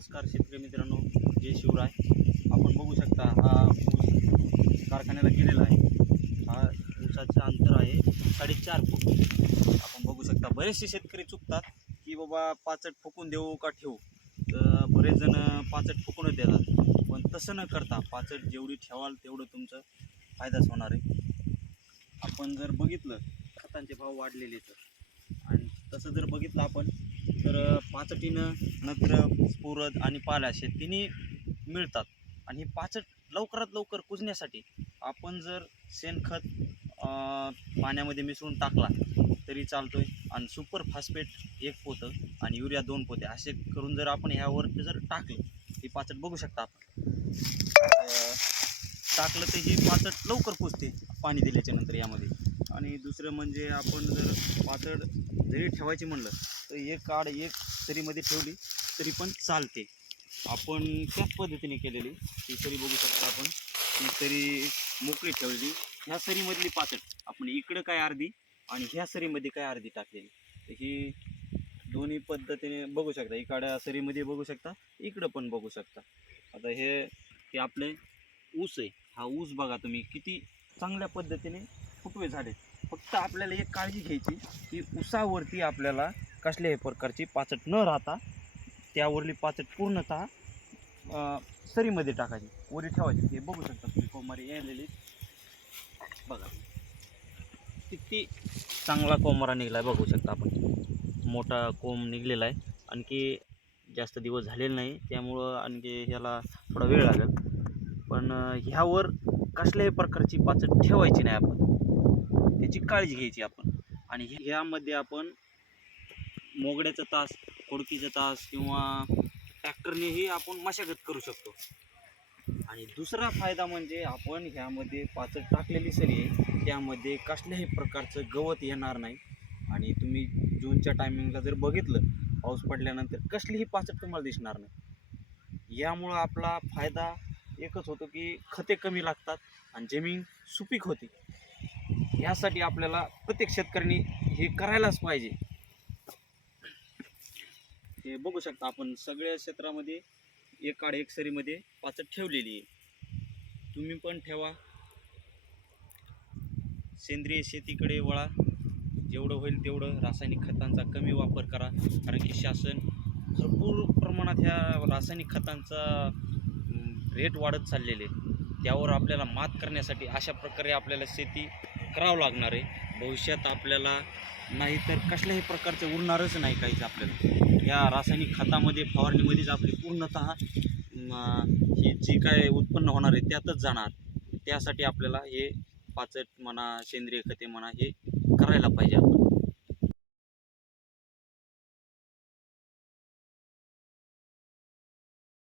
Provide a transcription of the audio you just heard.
नमस्कार शेतकरी मित्रांनो जय शिवराय. आपण बघू शकता हा ऊस कारखान्याला गेलेला आहे. हा ऊसाचं अंतर आहे साडेचार फूट. आपण बघू शकता बरेचसे शेतकरी चुकतात की बाबा पाचट फुकून देऊ का ठेवू. तर बरेच जण पाचट फुकूनच देतात. पण तसं न करता पाचट जेवढी ठेवाल तेवढं तुमचं फायदाच होणार आहे. आपण जर बघितलं खतांचे भाव वाढलेले तर आणि तसं जर बघितलं आपण तर पाचटीनं नत्र स्फुरद आणि पाला असे तिन्ही मिळतात. आणि पाचट लवकरात लवकर कुजण्यासाठी आपण जर शेणखत पाण्यामध्ये मिसळून टाकला तरी चालतो आहे आणि सुपर फॉस्फेट एक पोतं आणि युरिया दोन पोते. असे करून जर आपण ह्यावर जर टाकलं ही पाचट बघू शकता आपण. टाकलं तर ही पाचट लवकर कुजते पाणी दिल्याच्या नंतर यामध्ये. आणि दुसरं म्हणजे आपण जर पातळ जरी ठेवायची म्हणलं तर एक काड एक सरीमध्ये ठेवली तरी पण चालते. आपण त्याच पद्धतीने केलेली. ही सरी बघू शकता आपण. ही सरी मोकळी ठेवलेली. ह्या सरीमधली पाचट आपण इकडं काय अर्धी आणि ह्या सरीमध्ये काय अर्धी टाकलेली. तर ही दोन्ही पद्धतीने बघू शकता. इकडं सरीमध्ये बघू शकता इकडं पण बघू शकता. आता हे हे आपले ऊस आहे. हा ऊस बघा तुम्ही किती चांगल्या पद्धतीने फुटवे झाले फक्त आपल्याला एक काळजी घ्यायची की ऊसावरती आपल्याला कसल्याही प्रकारची पाचट न राहता त्यावरली पाचट पूर्णतः सरीमध्ये टाकायची. वरी ठेवायची. ते बघू शकता तुम्ही कोमारी यायलेली बघा. किती चांगला कोमारा निघाला आहे बघू शकता आपण. मोठा कोंब निघलेला आहे. आणखी जास्त दिवस झालेले नाही त्यामुळं आणखी ह्याला थोडा वेळ लागेल. पण ह्यावर कसल्याही प्रकारची पाचट ठेवायची नाही आपण. त्याची काळजी घ्यायची आपण. आणि ह्यामध्ये आपण मोगड्याचा तास खोडकीचा तास किंवा ट्रॅक्टरनेही आपण मशागत करू शकतो. आणि दुसरा फायदा म्हणजे आपण ह्यामध्ये पाचट टाकलेली सरी त्यामध्ये कसल्याही प्रकारचं गवत येणार नाही. आणि तुम्ही जूनच्या टायमिंगला जर बघितलं पाऊस पडल्यानंतर कसलीही पाचट तुम्हाला दिसणार नाही. यामुळं आपला फायदा एकच होतो की खते कमी लागतात आणि जमीन सुपीक होते. यासाठी आपल्याला प्रत्येक शेतकऱ्यांनी हे करायलाच पाहिजे. हे बघू शकता आपण सगळ्या क्षेत्रामध्ये एक काड एक सरीमध्ये पाचट ठेवलेली आहे. तुम्ही पण ठेवा. सेंद्रिय शेतीकडे वळा. जेवढं होईल तेवढं रासायनिक खतांचा कमी वापर करा. कारण की शासन भरपूर प्रमाणात ह्या रासायनिक खतांचा रेट वाढत चाललेले. आहे. त्यावर आपल्याला मात करण्यासाठी अशा प्रकारे आपल्याला शेती करावं लागणार आहे. भविष्यात आपल्याला नाही तर कसल्याही प्रकारचं उरणारच नाही काहीच आपल्याला. या रासायनिक खतामध्ये फवारणीमध्येच आपली पूर्णतः ही जी काय उत्पन्न होणार आहे त्यातच जाणार. त्यासाठी आपल्याला हे पाचट म्हणा सेंद्रिय खते म्हणा हे करायला पाहिजे आपण.